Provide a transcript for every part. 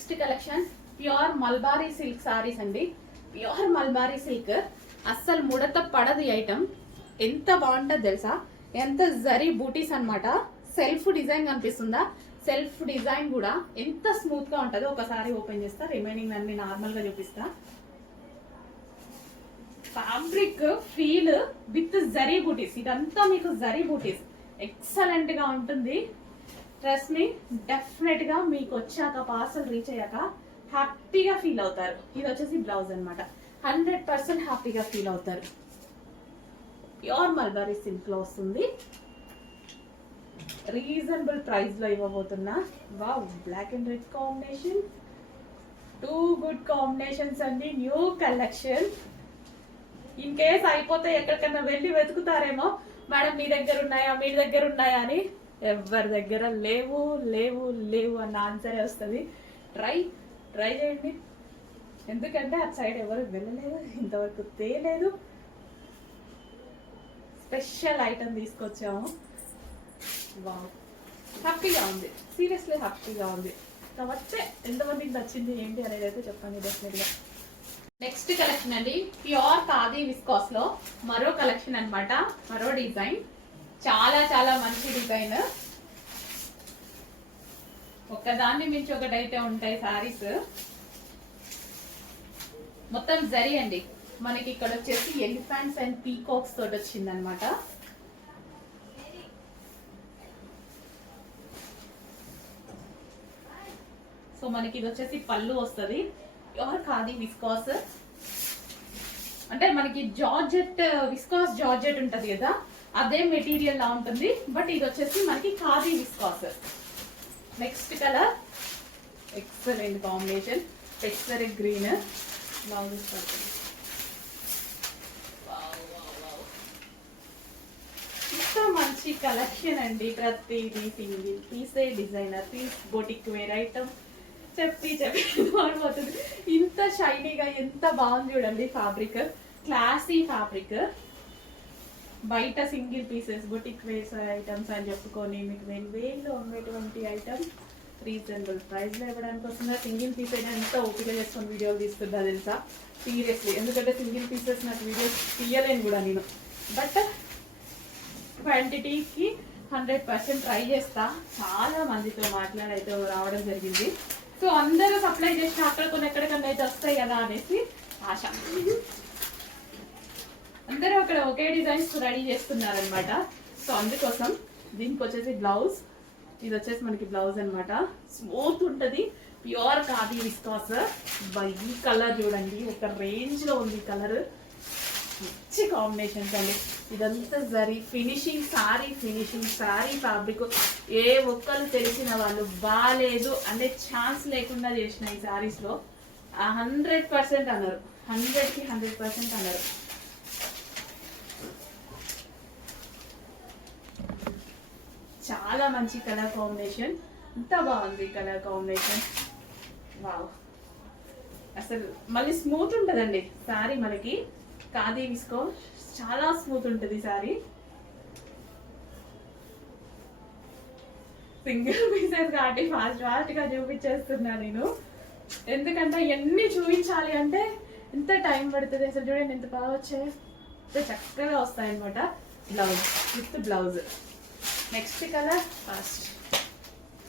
Next collection pure mulberry silk saris అండి. Pure mulberry silk అస్సలు ముడత పడది ఐటమ్. ఎంత బాగుంటుంది తెలుసా, ఎంత జరీ బూటీస్ అన్నమాట. సెల్ఫ్ డిజైన్ కనిపిస్తుందా, సెల్ఫ్ డిజైన్ కూడా ఎంత స్మూత్ గా ఉంటుందో ఒకసారి ఓపెన్ చేస్తా, రిమైనింగ్ అన్ని నార్మల్ గా చూపిస్తా. ఫ్యాబ్రిక్ ఫీల్ విత్ జరీ బూటీస్, ఇదంతా మీకు జరీ బూటీస్ ఎక్సలెంట్ గా ఉంటుంది. ట్రస్ట్ మీ, డెఫినెట్ గా మీకు వచ్చాక పార్సల్ రీచ్ అయ్యాక హ్యాపీగా ఫీల్ అవుతారు. ఇది వచ్చేసి బ్లౌజ్ అనమాట. 100% హ్యాపీగా ఫీల్ అవుతారు. ప్యూర్ మల్బరీ సిల్క్ లో వస్తుంది. రీజనబుల్ ప్రైస్ లో ఇవ్వబోతున్నా. Wow, black and red combination, 2 good combinations అండి. New collection. ఇన్ కేస్ అయిపోతే ఎక్కడికన్నా వెళ్ళి వెతుకుతారేమో, మేడం మీ దగ్గర ఉన్నాయా, మీ దగ్గర ఉన్నాయా అని. ఎవరి దగ్గర లేవు లేవు లేవు అన్న ఆన్సరే వస్తుంది. ట్రై చేయండి, ఎందుకంటే అటు సైడ్ ఎవరు వెళ్ళలేదు, ఇంతవరకు తేలేదు. స్పెషల్ ఐటమ్ తీసుకొచ్చాము. వావ్, హ్యాపీగా ఉంది, సీరియస్లీ హ్యాపీగా ఉంది. కాబట్టి ఎంతమందికి నచ్చింది ఏంటి అనేది అయితే చెప్పండి డెఫినెట్గా. నెక్స్ట్ కలెక్షన్ అండి, ప్యూర్ ఖాదీ విస్కాస్ లో మరో కలెక్షన్ అన్నమాట. మరో డిజైన్, చాలా చాలా మంచి డిజైన్. ఒక్కదాన్ని మించి ఒకటైతే ఉంటాయి సారీస్. మొత్తం జరీ అండి. మనకి ఇక్కడ వచ్చేసి ఎలిఫెంట్స్ అండ్ పీకాక్స్ తోటి వచ్చింది అనమాట. సో మనకి ఇది వచ్చేసి పళ్ళు వస్తుంది. ప్యూర్ ఖాదీ విస్కాస్ అంటే మనకి జార్జెట్, విస్కాస్ జార్జెట్ ఉంటది కదా, అదే మెటీరియల్ లా ఉంటుంది. బట్ ఇది వచ్చేసి మనకి khadi viscose. Next colour excellent combination, texture green. ఇంకా మంచి కలెక్షన్ అండి. ప్రతిదీ సింగిల్ పీసే, designer piece, boutique wear item. చెప్పి మారిపోతుంది. ఇంత షైనీగా ఎంత బాగుంది చూడండి. Fabric classy fabric. బయట single pieces boutique wears items అని చెప్పుకొని మీకు వేలు అమ్మేటువంటి ఐటమ్ రీజనబుల్ ప్రైస్ లో ఇవ్వడానికి వస్తుందా. సింగిల్ పీస్ అయినా ఎంత ఓపిక చేసుకొని వీడియోలు తీస్తుందా తెలుసా, సీరియస్లీ. ఎందుకంటే సింగిల్ పీసెస్ నాకు వీడియోస్ తీయలేను కూడా నేను. బట్ క్వాంటిటీకి 100% ట్రై చేస్తా. చాలా మందితో మాట్లాడైతే రావడం జరిగింది. సో అందరూ సప్లై చేసిన అక్కడ కొన్ని ఎక్కడికన్నా అయితే వస్తాయి కదా అనేసి ఆశ. అందరూ అక్కడ ఒకే డిజైన్స్ రెడీ చేస్తున్నారనమాట. సో అందుకోసం దీనికి వచ్చేసి బ్లౌజ్, ఇది వచ్చేసి మనకి బ్లౌజ్ అనమాట. స్మూత్ ఉంటుంది, ప్యూర్ ఖాదీ విస్కాస్. ఈ కలర్ చూడండి, ఒక రేంజ్ లో ఉంది కలర్. మంచి కాంబినేషన్స్ అండి. ఇదంతా zari finishing sari, finishing sari fabric. ఏ ఒక్కరు తెలిసిన వాళ్ళు బాగాలేదు అనే ఛాన్స్ లేకుండా చేసిన ఈ సారీస్ లో 100% అన్నారు. 100కి 100% అన్నారు. చాలా మంచి కలర్ కాంబినేషన్, ఎంత బాగుంది కలర్ కాంబినేషన్. వావ్, అసలు మళ్ళీ స్మూత్ ఉంటుందండి సారీ. మనకి ఖాదీ విస్కో చాలా స్మూత్ ఉంటుంది సారీ. సింగిల్ పీసెస్ కాబట్టి ఫాస్ట్ గా చూపించేస్తున్నా నేను. ఎందుకంటే ఎన్ని చూపించాలి అంటే ఎంత టైం పడుతుంది. అసలు చూడండి ఎంత బాగా వచ్చాయి, ఎంత చక్కగా వస్తాయి అనమాట. Blouse with blouse. Next colour fast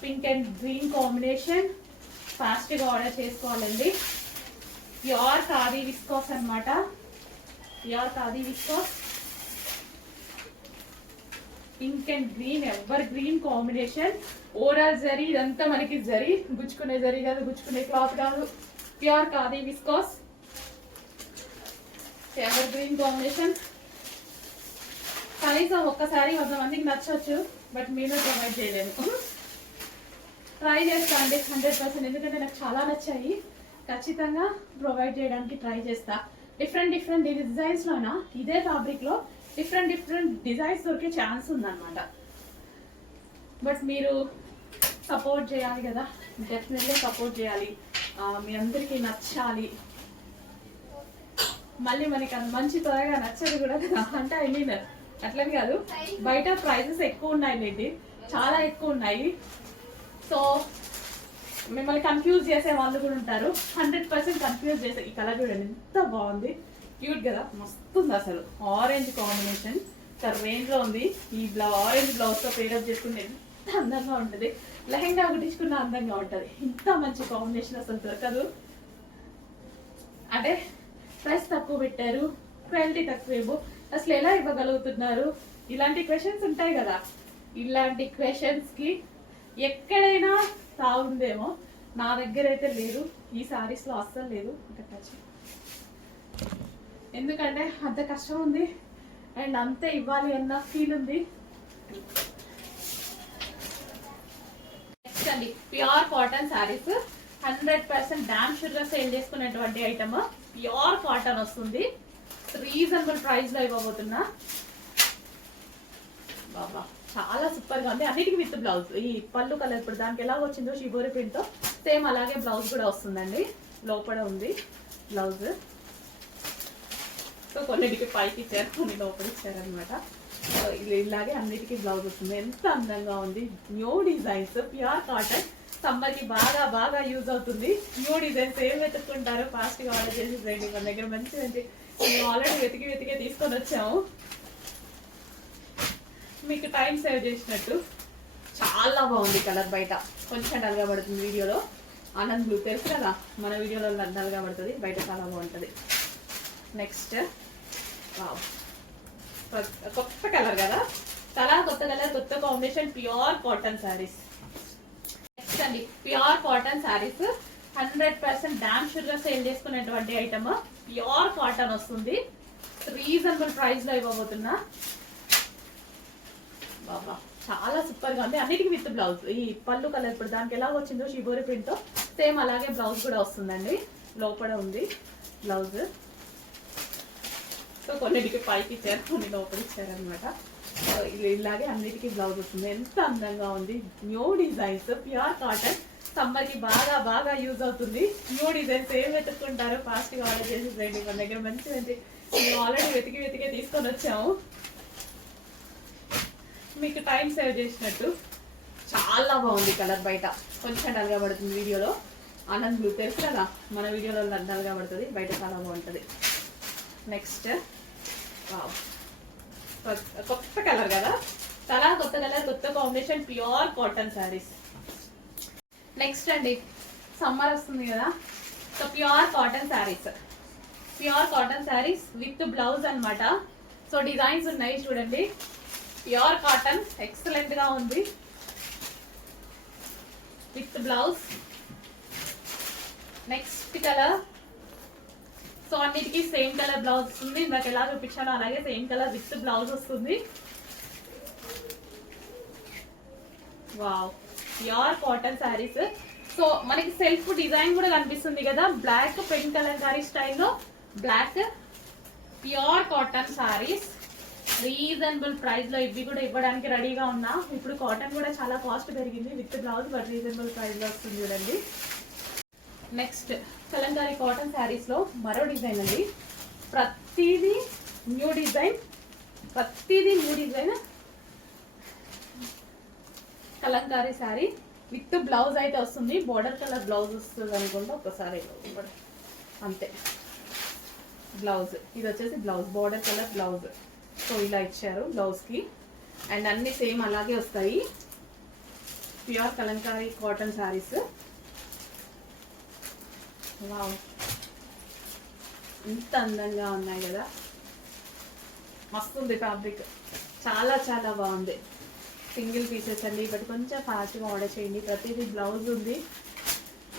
pink and green combination. ఫాస్ట్గా ఆర్డర్ చేసుకోవాలండి. ప్యూర్ ఖాదీ విస్కాస్ అనమాట. Pure khadi viscous, pink and green, ever green combination. Overall zari, ఇదంతా మనకి జరీ, గుచ్చుకునే జరీ కాదు, గుచ్చుకునే క్లాత్ కాదు. Pure khadi viscous, ever green combination. కనీసం ఒక్కసారి 100 మందికి నచ్చవచ్చు, బట్ మేమే ప్రొవైడ్ చేయలేము. ట్రై చేస్తా అండి 100%, ఎందుకంటే నాకు చాలా నచ్చాయి. ఖచ్చితంగా ప్రొవైడ్ చేయడానికి ట్రై చేస్తా. డిఫరెంట్ డిజైన్స్ లోనా ఇదే ఫ్యాబ్రిక్ లో డిఫరెంట్ డిజైన్స్ దొరికే ఛాన్స్ ఉందన్నమాట. బట్ మీరు సపోర్ట్ చేయాలి కదా, డెఫినెట్గా సపోర్ట్ చేయాలి. మీ అందరికీ నచ్చాలి. మళ్ళీ మనకి అది మంచి త్వరగా నచ్చదు కూడా అంటే ఐ మీన్ అట్లని కాదు, బయట ప్రైజెస్ ఎక్కువ ఉన్నాయి లేండి, చాలా ఎక్కువ ఉన్నాయి. సో మిమ్మల్ని కన్ఫ్యూజ్ చేసే వాళ్ళు కూడా ఉంటారు. 100% కన్ఫ్యూజ్ చేసే ఈ కలర్ చూడండి ఎంత బాగుంది, క్యూట్ కదా, మస్తుంది అసలు. ఆరెంజ్ కాంబినేషన్ రేంజ్ లో ఉంది. ఈ ఆరెంజ్ బ్లౌజ్ తో పేరప్ చేసుకుంటే ఎంత అందంగా ఉంటుంది. లెహెంగా కుట్టించుకున్న అందంగా ఉంటుంది. ఇంత మంచి కాంబినేషన్ అసలు దొరకదు. అంటే ప్రైస్ తక్కువ పెట్టారు, క్వాలిటీ తక్కువేమో, అసలు ఎలా ఇవ్వగలుగుతున్నారు, ఇలాంటి క్వశ్చన్స్ ఉంటాయి కదా. ఇలాంటి క్వశ్చన్స్ కి ఎక్కడైనా తాగుందేమో, నా దగ్గర అయితే లేదు. ఈ సారీస్ లో అస్సలు లేదు. ఎందుకంటే అంత కష్టం ఉంది అండ్ అంతే ఇవ్వాలి అన్న ఫీల్ ఉంది. నెక్స్ట్ అండి ప్యూర్ కాటన్ శారీస్, 100% డామ్ షుగర్ సేల్ చేసుకునేటువంటి ఐటమ్. ప్యూర్ కాటన్ వస్తుంది, రీజనబుల్ ప్రైస్ లో ఇవ్వబోతున్నా. బాబా చాలా సూపర్ గా ఉంది. అన్నిటికీ విత్ బ్లౌజ్. ఈ పళ్ళు కలర్ ఇప్పుడు దానికి ఎలా వచ్చిందో షిబోరి ప్రింట్ తో సేమ్ అలాగే బ్లౌజ్ కూడా వస్తుందండి. లోపల ఉంది బ్లౌజ్. సో కొన్నిటికి పైకి ఇచ్చారు, కొన్ని లోపల ఇచ్చారనమాట. సో ఇలాగే అన్నిటికీ బ్లౌజ్ వస్తుంది. ఎంత అందంగా ఉంది. New designs, pure cotton, summer కి బాగా బాగా యూజ్ అవుతుంది. న్యూ డిజైన్స్ ఏం వెతుక్కుంటారు, ఫాస్ట్ గా ఆర్డర్ చేసేసేయండి. మన దగ్గర మంచి మంచి మేము ఆల్రెడీ వెతికే తీసుకొని వచ్చాము. మీకు టైం సేవ్ చేసినట్టు. చాలా బాగుంది కలర్. బయట కొంచెం డల్గా పడుతుంది వీడియోలో. ఆనంద్ బ్లూ తెలుసు కదా, మన వీడియోలో డల్గా పడుతుంది, బయట చాలా బాగుంటుంది. నెక్స్ట్ కొత్త కలర్ కదా, చాలా కొత్త కలర్, కొత్త combination, pure cotton saris. Next అండి ప్యూర్ కాటన్ శారీస్, 100% డామ్ షుగర్ సేల్ చేసుకునేటువంటి ఐటమ్. ప్యూర్ కాటన్ వస్తుంది, రీజనబుల్ ప్రైస్ లో ఇవ్వబోతున్నా. బాబా చాలా సూపర్ గా ఉంది. అన్నిటికీ విత్ బ్లౌజ్. ఈ పళ్ళు కలర్ ఇప్పుడు దానికి ఎలా వచ్చిందో షిబోరి ప్రింట్ తో సేమ్ అలాగే బ్లౌజ్ కూడా వస్తుందండి. లోపల ఉంది బ్లౌజ్. సో కొన్నిటికి పైకి ఇచ్చారు, కొన్ని లోపల ఇచ్చారనమాట. సో ఇలాగే అన్నిటికీ బ్లౌజ్ వస్తుంది. ఎంత అందంగా ఉంది. New designs, pure cotton, summer కి బాగా బాగా యూజ్ అవుతుంది. న్యూ డిజైన్స్ ఏం వెతుక్కుంటారో ఫాస్ట్ గా ఆర్డర్ చేసేసేయండి. మన దగ్గర మంచి మంచి మేము ఆల్రెడీ వెతికే తీసుకొని వచ్చాము. మీకు టైం సేవ్ చేసినట్టు. చాలా బాగుంది కలర్. బయట కొంచెం డల్గా పడుతుంది వీడియోలో. ఆనంద్ బ్లూ తెలుసు కదా, మన వీడియోలో డల్గా పడుతుంది, బయట చాలా బాగుంటుంది. నెక్స్ట్ కొత్త కలర్ కదా, చాలా కొత్త కలర్, కొత్త combination, pure cotton saris. Next అండి సమ్మర్ వస్తుంది కదా, so pure cotton saris. Pure cotton saris with blouse అన్నమాట. సో డిజైన్స్ ఉన్నాయి చూడండి. ప్యూర్ కాటన్ ఎక్సలెంట్ గా ఉంది with blouse. Next colour. So అన్నిటికీ సేమ్ కలర్ బ్లౌజ్ వస్తుంది. నాకు ఎలా చూపించానో అలాగే సేమ్ కలర్ విత్ బ్లౌజ్ వస్తుంది. Wow pure cotton saris. So మనకి సెల్ఫ్ డిజైన్ కూడా కనిపిస్తుంది కదా, బ్లాక్ పెయింట్ కలంకారీ స్టైల్లో. Black pure cotton saris, reasonable price లో ఇవి కూడా ఇవ్వడానికి రెడీగా ఉన్నా. ఇప్పుడు కాటన్ కూడా చాలా కాస్ట్ పెరిగింది, with blouse but reasonable price లో వస్తుంది చూడండి. నెక్స్ట్ కలంకారీ కాటన్ శారీస్ లో మరో డిజైన్ అండి. ప్రతిదీ new design, Kalamkari sari with blouse అయితే వస్తుంది. బోర్డర్ కలర్ బ్లౌజ్ వస్తుంది అనుకుంటా. ఒకసారి అంతే బ్లౌజ్. ఇది వచ్చేసి blouse, border colour blouse. So ఇలా ఇచ్చారు బ్లౌజ్ కి. అండ్ అన్ని సేమ్ అలాగే వస్తాయి. Pure Kalamkari cotton saris. Wow ఎంత అందంగా ఉన్నాయి కదా, మస్తుంది ఫ్యాబ్రిక్. చాలా చాలా బాగుంది. సింగిల్ పీసెస్ అండి, బట్ కొంచెం ఫాస్ట్గా ఆర్డర్ చేయండి. ప్రతిదీ బ్లౌజ్ ఉంది.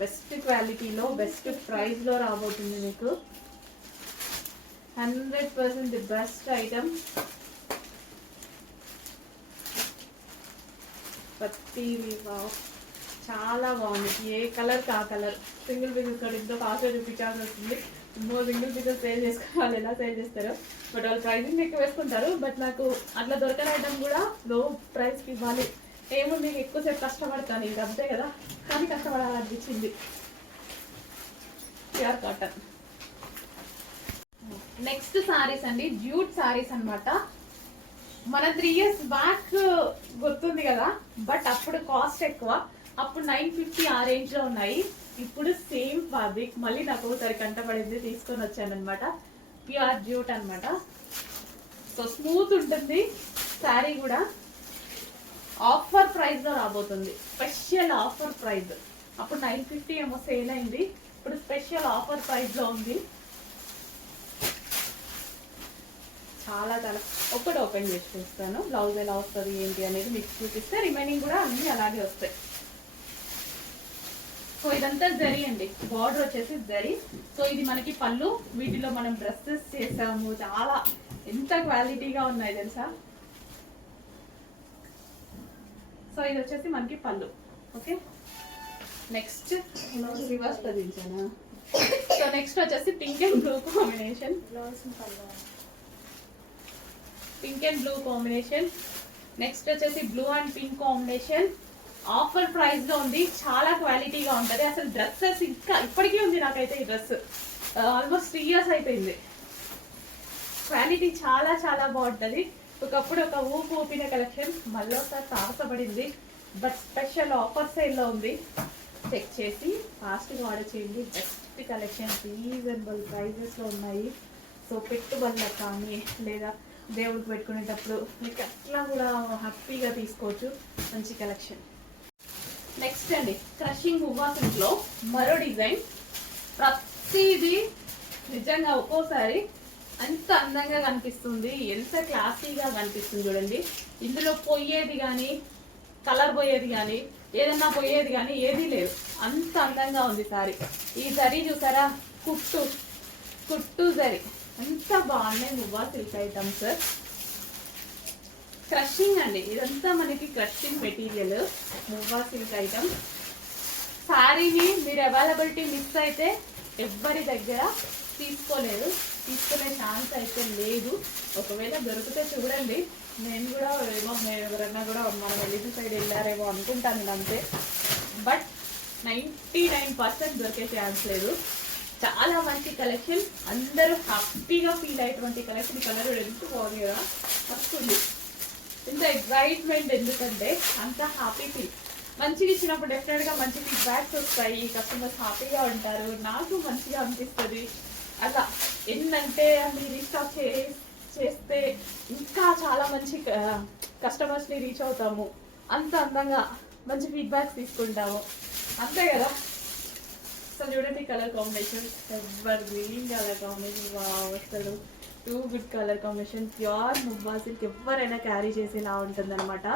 బెస్ట్ క్వాలిటీలో, బెస్ట్ ప్రైస్లో రాబోతుంది మీకు. 100% ది బెస్ట్ ఐటమ్. ప్రతిదీ చాలా బాగుంది. ఏ కలర్ కా కలర్. సింగిల్ పీసెస్ కూడా ఇంట్లో ఫాస్ట్గా చూపించాల్సి వస్తుంది. సింగిల్ పీసెస్ సేల్ చేసుకోవాలి, ఎలా సేల్ చేస్తారో. బట్ వాళ్ళు ప్రైసింగ్ ఎక్కువ వేసుకుంటారు. బట్ నాకు అట్లా దొరకని ఐటమ్ కూడా లో ప్రైస్కి ఇవ్వాలి. ఏముంది ఎక్కువసేపు కష్టపడతాను, ఇంకా అంతే కదా, కానీ కష్టపడాలనిపించింది. Pure cotton. నెక్స్ట్ సారీస్ అండి, జ్యూట్ సారీస్ అన్నమాట. మన 3 years బ్యాక్ గుర్తుంది కదా, బట్ అప్పుడు కాస్ట్ ఎక్కువ. అప్పుడు 950 ఆ రేంజ్ లో ఉన్నాయి. ఇప్పుడు సేమ్ ఫ్యాబ్రిక్ మళ్ళీ నాకు ఒకసారి కంటపడింది, తీసుకొని వచ్చాను అనమాట. ప్యూర్ జ్యూట్ అనమాట. సో స్మూత్ ఉంటుంది శారీ కూడా. ఆఫర్ ప్రైస్ లో రాబోతుంది, స్పెషల్ ఆఫర్ ప్రైస్. అప్పుడు 950 ఏమో సేల్ అయింది, ఇప్పుడు స్పెషల్ ఆఫర్ ప్రైస్ లో ఉంది. చాలా చాలా ఒకటి ఓపెన్ చేసి చూస్తాను, బ్లౌజ్ ఎలా వస్తుంది ఏంటి అనేది మీకు చూపిస్తే, రిమైనింగ్ కూడా అన్ని అలాగే వస్తాయి. సో ఇదంతా జరీ అండి, బార్డర్ వచ్చేసి జరీ. సో ఇది మనకి పళ్ళు, వీటిలో మనం డ్రెస్సెస్ చేసాము, చాలా ఎంత క్వాలిటీగా ఉన్నాయి తెలుసా. సో ఇది వచ్చేసి మనకి పళ్ళు. ఓకే, నెక్స్ట్ రివర్స్ పదించానా. సో నెక్స్ట్ వచ్చేసి pink and blue combination, pink and blue combination. Next వచ్చేసి blue and pink combination. Offer price లో ఉంది, చాలా క్వాలిటీగా ఉంటది. అసలు డ్రెస్సెస్ ఇంకా ఇప్పటికీ ఉంది నాకైతే ఈ డ్రెస్, ఆల్మోస్ట్ 3 years అయిపోయింది. క్వాలిటీ చాలా చాలా బాగుంటది. ఒకప్పుడు ఒక ఊపిన కలెక్షన్ మళ్ళీ ఒకసారి తారసపడింది, బట్ స్పెషల్ ఆఫర్ సేల్ లో ఉంది. చెక్ చేసి ఫాస్ట్గా ఆర్డర్ చేయండి. బెస్ట్ కలెక్షన్, రీజనబుల్ ప్రైజెస్ లో ఉన్నాయి. సో పెట్టుబడులకు కానీ లేదా దేవుడికి పెట్టుకునేటప్పుడు మీకు అట్లా కూడా హ్యాపీగా తీసుకోవచ్చు. మంచి కలెక్షన్. నెక్స్ట్ అండి, క్రషింగ్ ఉవాసంలో మరో డిజైన్. ప్రతిదీ నిజంగా ఒక్కోసారి అంత అందంగా కనిపిస్తుంది, ఎంత క్లాసీగా కనిపిస్తుంది చూడండి. ఇందులో పోయేది కానీ, కలర్ పోయేది కానీ, ఏదన్నా పోయేది కానీ ఏదీ లేదు, అంత అందంగా ఉంది సారీ. ఈ జరీ చూసారా, కుట్టు జరీ ఎంత బాగున్నాయి. మువ్వా సిల్క్ ఐటమ్స్, క్రషింగ్ అండి, ఇదంతా మనకి క్రషింగ్ మెటీరియల్, మువ్వా సిల్క్ ఐటమ్. శారీని మీరు అవైలబిలిటీ మిస్ అయితే ఎవ్వరి దగ్గర తీసుకోలేదు, తీసుకునే ఛాన్స్ అయితే లేదు. ఒకవేళ దొరికితే చూడండి, నేను కూడా ఏమో ఎవరన్నా కూడా మనం వెళ్ళిన సైడ్ వెళ్ళారేమో అనుకుంటాను అంతే, బట్ 99% దొరికే ఛాన్స్ లేదు. చాలా మంచి కలెక్షన్, అందరూ హ్యాపీగా ఫీల్ అయ్యేటువంటి కలెక్షన్. కలర్ ఎంత బాగుంది కదా, వస్తుంది. ఇంత ఎగ్జైట్మెంట్ ఎందుకంటే అంత హ్యాపీ ఫీల్. మంచిగా ఇచ్చినప్పుడు డెఫినెట్గా మంచి ఫీడ్బ్యాక్స్ వస్తాయి, కస్టమర్స్ హ్యాపీగా ఉంటారు, నాకు మంచిగా అనిపిస్తుంది. అలా ఎన్నంటే అన్ని రీస్టాక్ చేస్తే ఇంకా చాలా మంచి కస్టమర్స్ని రీచ్ అవుతాము, అంత అందంగా మంచి ఫీడ్బ్యాక్స్ తీసుకుంటాము, అంతే కదా. సో చూడండి colour combination, evergreen colour combination, అసలు too good colour combination. Pure మువ్వా సిల్క్ ఎవరైనా క్యారీ చేసేలా ఉంటుంది అనమాట.